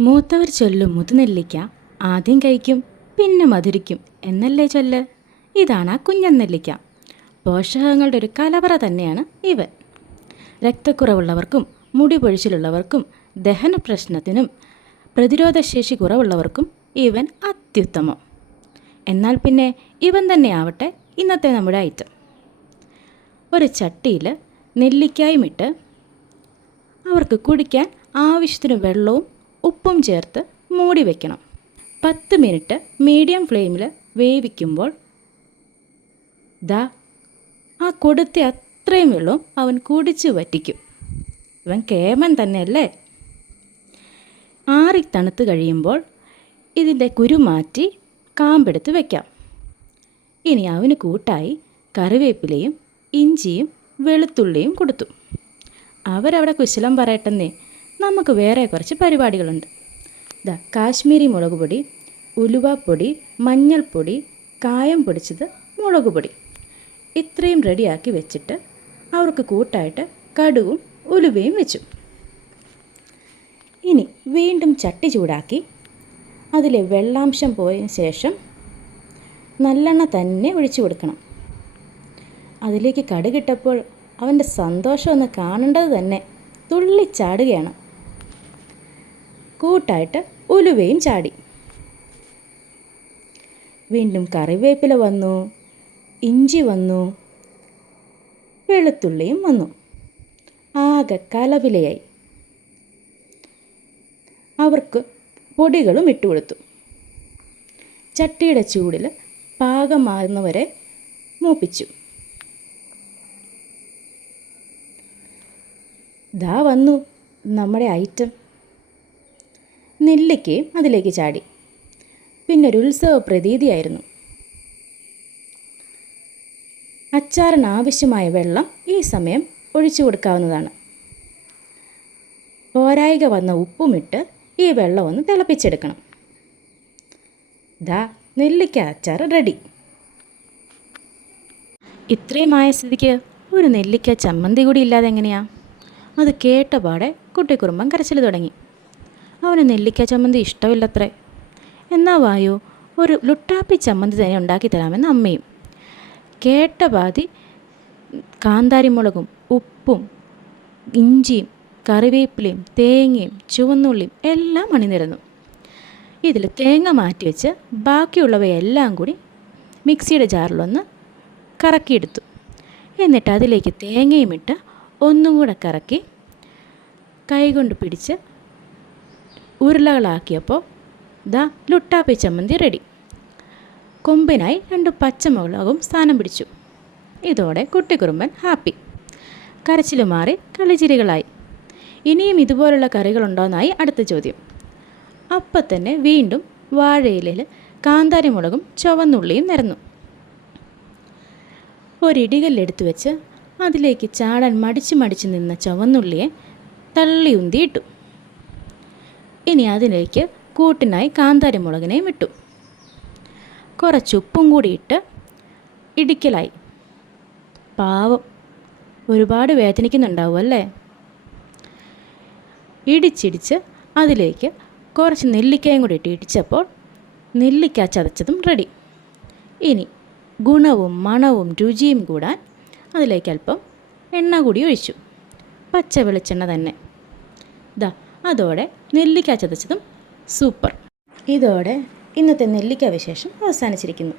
മൂത്തവർ ചൊല്ലും മുതുനെല്ലിക്ക ആദ്യം കഴിക്കും പിന്നെ മധുരിക്കും എന്നല്ലേ ചൊല്ല്? ഇതാണ് ആ കുഞ്ഞൻ നെല്ലിക്ക പോഷകങ്ങളുടെ ഒരു കലവറ തന്നെയാണ് ഇവൻ. രക്തക്കുറവുള്ളവർക്കും മുടി പൊഴിച്ചിലുള്ളവർക്കും ദഹന പ്രശ്നത്തിനും പ്രതിരോധശേഷി കുറവുള്ളവർക്കും ഇവൻ അത്യുത്തമം. എന്നാൽ പിന്നെ ഇവൻ തന്നെയാവട്ടെ ഇന്നത്തെ നമ്മുടെ ഐറ്റം. ഒരു ചട്ടിയിൽ നെല്ലിക്കായും ഇട്ട് അവർക്ക് കുടിക്കാൻ ആവശ്യത്തിന് വെള്ളവും ഉപ്പും ചേർത്ത് മൂടി വയ്ക്കണം പത്ത് മിനിറ്റ് മീഡിയം ഫ്ലെയിമിൽ വേവിക്കുമ്പോൾ ദാ ആ കൊടുത്ത അത്രയും വെള്ളവും അവൻ കുടിച്ച് വറ്റിക്കും. ഇവൻ കേമൻ തന്നെയല്ലേ? ആറി തണുത്ത് കഴിയുമ്പോൾ ഇതിന്റെ കുരു മാറ്റി കാമ്പെടുത്ത് വയ്ക്കാം ഇനി അവന് കൂട്ടായി കറിവേപ്പിലയും ഇഞ്ചിയും വെളുത്തുള്ളിയും കൊടുത്തു. അവരവിടെ കുശലം പറയട്ടെന്നേ. നമുക്ക് വേറെ കുറച്ച് പരിപാടികളുണ്ട്. ദാ കാശ്മീരി മുളക് പൊടി ഉലുവാപ്പൊടി മഞ്ഞൾപ്പൊടി കായം പൊടിച്ചത് മുളക് പൊടി. ഇത്രയും റെഡിയാക്കി വെച്ചിട്ട് അവർക്ക് കൂട്ടായിട്ട് കടുവും ഉലുവയും വെച്ചു. ഇനി വീണ്ടും ചട്ടി ചൂടാക്കി അതിലെ വെള്ളാംശം പോയതിന് ശേഷം നല്ലെണ്ണ തന്നെ ഒഴിച്ചു കൊടുക്കണം. അതിലേക്ക് കടുകിട്ടപ്പോൾ അവന്റെ സന്തോഷം ഒന്ന് കാണേണ്ടത് തന്നെ. തുള്ളിച്ചാടുകയാണ് കൂട്ടായിട്ട് ഉലുവയും ചാടി. വീണ്ടും കറിവേപ്പില വന്നു ഇഞ്ചി വന്നു വെളുത്തുള്ളിയും വന്നു. ആകെ കലവിലയായി അവർക്ക് പൊടികളും ഇട്ടുകൊടുത്തു ചട്ടിയുടെ ചൂടിൽ പാകമാകുന്നവരെ മൂപ്പിച്ചു. ദാ വന്നു നമ്മുടെ ഐറ്റം. നെല്ലിക്കയും അതിലേക്ക് ചാടി. പിന്നൊരു ഉത്സവ പ്രതീതിയായിരുന്നു അച്ചാറിന് ആവശ്യമായ വെള്ളം ഈ സമയം ഒഴിച്ചു കൊടുക്കാവുന്നതാണ്. പോരായിക വന്ന ഉപ്പുമിട്ട് ഈ വെള്ളം ഒന്ന് തിളപ്പിച്ചെടുക്കണം. ദാ നെല്ലിക്ക അച്ചാർ റെഡി. ഇത്രയും ആയ സ്ഥിതിക്ക് ഒരു നെല്ലിക്ക ചമ്മന്തി കൂടി ഇല്ലാതെ എങ്ങനെയാ? അത് കേട്ടപാടെ കുട്ടിക്കുറുമ്പം കരച്ചിൽ തുടങ്ങി. അവന് നെല്ലിക്ക ചമ്മന്തി ഇഷ്ടമില്ലത്രേ. എന്നാ വായോ ഒരു ലുട്ടാപ്പി ചമ്മന്തി തന്നെ ഉണ്ടാക്കി തരാമെന്ന് അമ്മയും. കേട്ട പാതി കാന്താരിമുളകും ഉപ്പും ഇഞ്ചിയും കറിവേപ്പിലയും തേങ്ങയും ചുവന്നുള്ളിയും എല്ലാം അണിനിരന്നു. ഇതിൽ തേങ്ങ മാറ്റി വെച്ച് ബാക്കിയുള്ളവയെല്ലാം കൂടി മിക്സിയുടെ ജാറിലൊന്ന് കറക്കിയെടുത്തു. എന്നിട്ട് അതിലേക്ക് തേങ്ങയും ഇട്ട് ഒന്നും കൂടെ കറക്കി കൈകൊണ്ട് പിടിച്ച് ഉരുളകളാക്കിയപ്പോൾ ദാ ലുട്ടാപ്പി ചമ്മന്തി റെഡി. കൊമ്പിനായി രണ്ട് പച്ചമുളകും സ്ഥാനം പിടിച്ചു. ഇതോടെ കുട്ടിക്കുറുമ്പൻ ഹാപ്പി. കരച്ചിൽ മാറി കളിചിരികളായി. ഇനിയും ഇതുപോലുള്ള കറികളുണ്ടോയെന്നായി അടുത്ത ചോദ്യം. അപ്പം തന്നെ വീണ്ടും വാഴയിലയിൽ കാന്താരിമുളകും ചുവന്നുള്ളിയും നിരന്നു. ഒരിടികല്ലെടുത്തു വെച്ച് അതിലേക്ക് ചാടാൻ മടിച്ച് മടിച്ച് നിന്ന ചുവന്നുള്ളിയെ തള്ളി ഉന്തിയിട്ടു ഇനി അതിലേക്ക് കൂട്ടിനായി കാന്താരിമുളകിനെയും ഇട്ടു. കുറച്ച് ഉപ്പും കൂടി ഇട്ട് ഇടിക്കലായി. പാവം ഒരുപാട് വേദനിക്കുന്നുണ്ടാവും അല്ലേ? ഇടിച്ചിടിച്ച് അതിലേക്ക് കുറച്ച് നെല്ലിക്കയും കൂടി ഇട്ട് ഇടിച്ചപ്പോൾ നെല്ലിക്ക ചതച്ചതും റെഡി. ഇനി ഗുണവും മണവും രുചിയും കൂടാൻ അതിലേക്ക് അല്പം എണ്ണ കൂടി ഒഴിച്ചു. പച്ച വെളിച്ചെണ്ണ തന്നെ. ദാ അതോടെ നെല്ലിക്ക ചതച്ചതും സൂപ്പർ. ഇതോടെ ഇന്നത്തെ നെല്ലിക്ക വിശേഷം അവസാനിച്ചിരിക്കുന്നു.